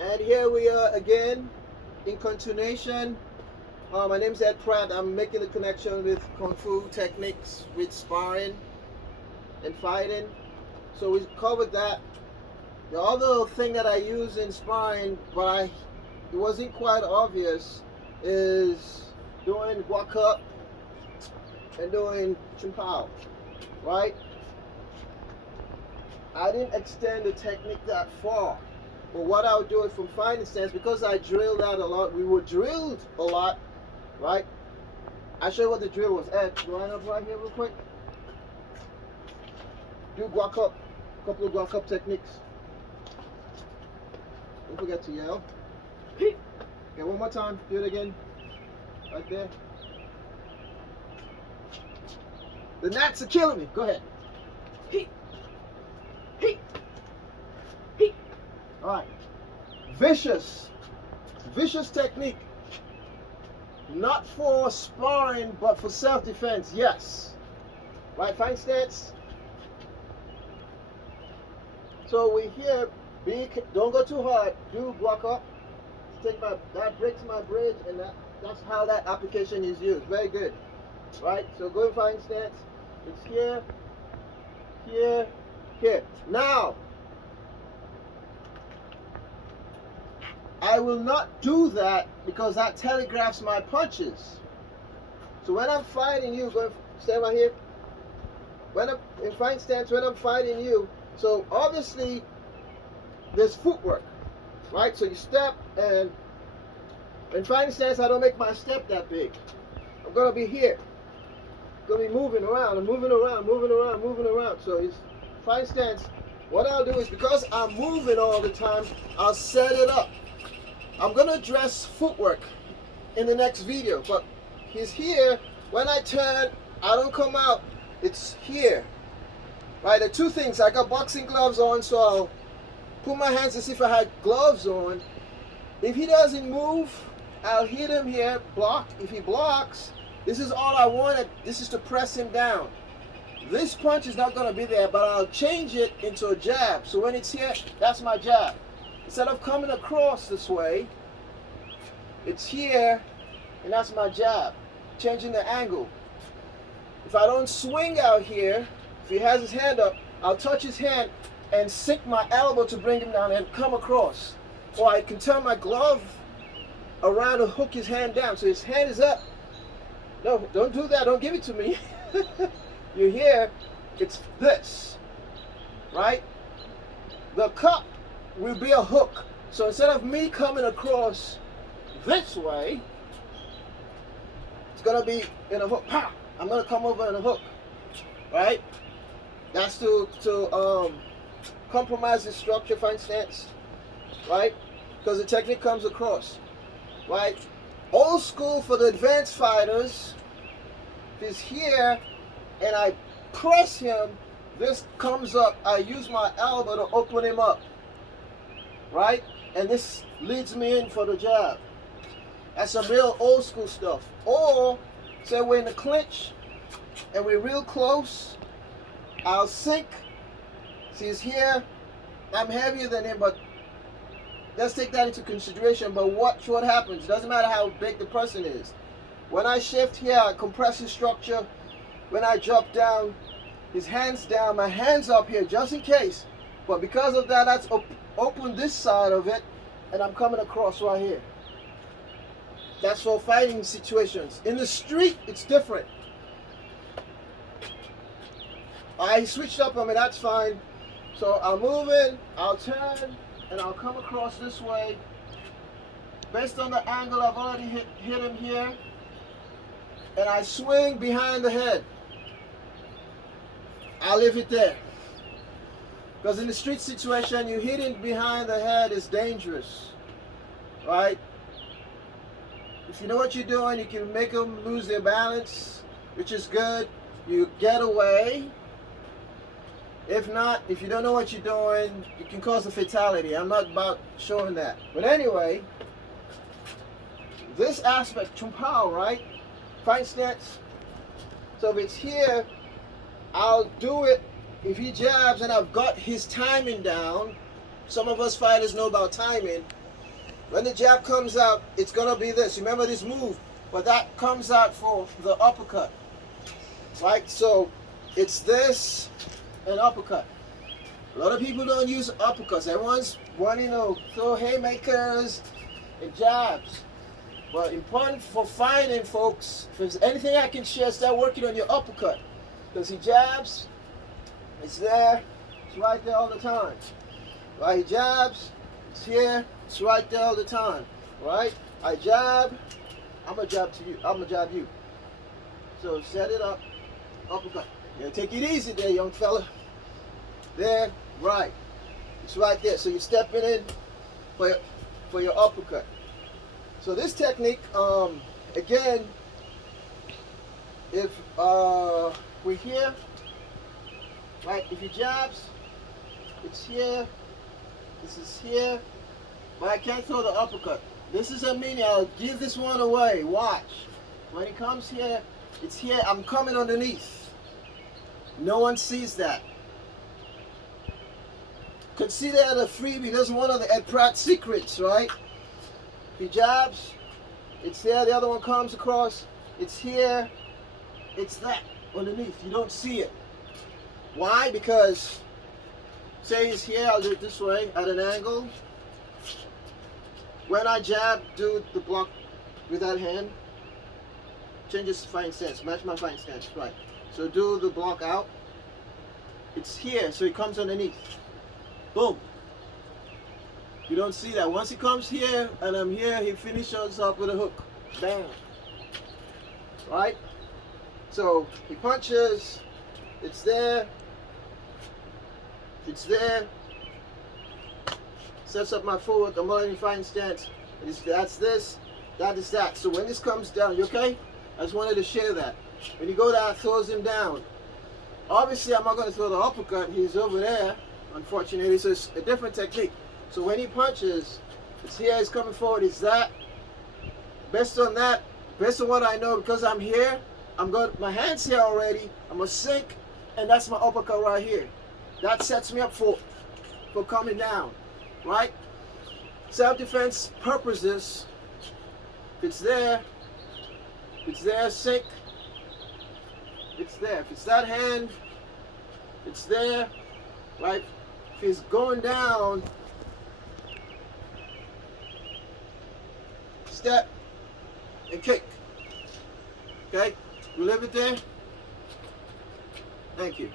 And here we are again in continuation. My name is Ed Pratt. I'm making the connection with Kung Fu techniques with sparring and fighting. So we covered that. The other thing that I use in sparring, but it wasn't quite obvious, is doing guak up and doing chimpao, right? I didn't extend the technique that far. But what I would do it from fighting stance, because I drilled out a lot, we were drilled a lot, right? I show you what the drill was. Ed, line up right here real quick. Do guak up, a couple of guak up techniques. Don't forget to yell. Okay, one more time. Do it again. Right there. The gnats are killing me. Go ahead. All right. Vicious technique. Not for sparring, but for self-defense. Yes. Right, fine stance. So we here. Don't go too hard. Do guak up. That breaks my bridge, and that's how that application is used. Very good. Right. So go in fine stance. It's here, here, here. Now, I will not do that because that telegraphs my punches. So when I'm fighting you, stand right here. When I'm in fine stance, when I'm fighting you, so obviously there's footwork, right? So you step, and in fine stance, I don't make my step that big. I'm gonna be here. I'm gonna be moving around, and moving around, moving around, moving around. So it's fine stance. What I'll do is, because I'm moving all the time, I'll set it up. I'm going to address footwork in the next video, but he's here. When I turn, I don't come out. It's here. Right, there are two things. I got boxing gloves on, so I'll put my hands as if I had gloves on. If he doesn't move, I'll hit him here, block. If he blocks, this is all I wanted. This is to press him down. This punch is not going to be there, but I'll change it into a jab. So when it's here, that's my jab. Instead of coming across this way, it's here, and that's my jab. Changing the angle. If I don't swing out here, if he has his hand up, I'll touch his hand and sink my elbow to bring him down and come across. Or I can turn my glove around to hook his hand down. So his hand is up. No, don't do that. Don't give it to me. You're here. It's this. Right? The cup will be a hook. So instead of me coming across this way, it's gonna be in a hook. Pow! I'm gonna come over in a hook. Right? That's to compromise the structure, fine stance. Right? Because the technique comes across. Right? Old school for the advanced fighters is here, and I press him. This comes up. I use my elbow to open him up. Right? And this leads me in for the jab. That's some real old school stuff. Or, say we're in the clinch and we're real close, I'll sink. See, he's here. I'm heavier than him, but let's take that into consideration. But watch what happens. It doesn't matter how big the person is. When I shift here, I compress his structure. When I drop down, his hands down, my hands up here, just in case. But because of that, that's open this side of it, and I'm coming across right here. That's for fighting situations. In the street, it's different. I switched up on me, that's fine. So I'm moving, I'll turn, and I'll come across this way. Based on the angle, I've already hit him here. And I swing behind the head. I'll leave it there. Because in the street situation, you hitting behind the head is dangerous, right? If you know what you're doing, you can make them lose their balance, which is good. You get away. If not, if you don't know what you're doing, you can cause a fatality. I'm not about showing that. But anyway, this aspect, chumpao, right? Fine stance. So if it's here, I'll do it. If he jabs and I've got his timing down, some of us fighters know about timing. When the jab comes out, it's gonna be this. Remember this move, but that comes out for the uppercut, right? So it's this and uppercut. A lot of people don't use uppercuts. Everyone's wanting to throw haymakers and jabs. But important for fighting, folks, if there's anything I can share, start working on your uppercut. Because he jabs, it's there, it's right there all the time. Right, he jabs, it's here, it's right there all the time. Right? I jab, I'm gonna jab to you, I'm gonna jab you. So set it up, uppercut. Yeah, take it easy there, young fella. There, right. It's right there. So you're stepping in for your uppercut. So this technique, again, if we're here, right, if he jabs, it's here, this is here, but I can't throw the uppercut. This is a mini, I'll give this one away, watch. When he comes here, it's here, I'm coming underneath. No one sees that. Consider it a freebie, that's one of the Ed Pratt secrets, right? If he jabs, it's there, the other one comes across, it's here, it's that underneath, you don't see it. Why? Because, say he's here, I'll do it this way, at an angle. When I jab, do the block with that hand, change his fighting stance, match my fighting stance, right. So do the block out, it's here, so he comes underneath. Boom. You don't see that. Once he comes here and I'm here, he finishes up with a hook. Bam. Right? So he punches. It's there. It's there. Sets up my foot. I'm already in fighting stance. That's this. That is that. So when this comes down, you okay? I just wanted to share that. When you go down, throws him down. Obviously, I'm not going to throw the uppercut. He's over there. Unfortunately, so it's a different technique. So when he punches, it's here, he's coming forward, it's that. Based on that, based on what I know, because I'm here, my hand's here already, I'm gonna sink, and that's my uppercut right here. That sets me up for coming down, right? Self-defense purposes, if it's there, sink, it's there. If it's that hand, it's there, right? If he's going down, step and kick. Okay? We leave it there. Thank you.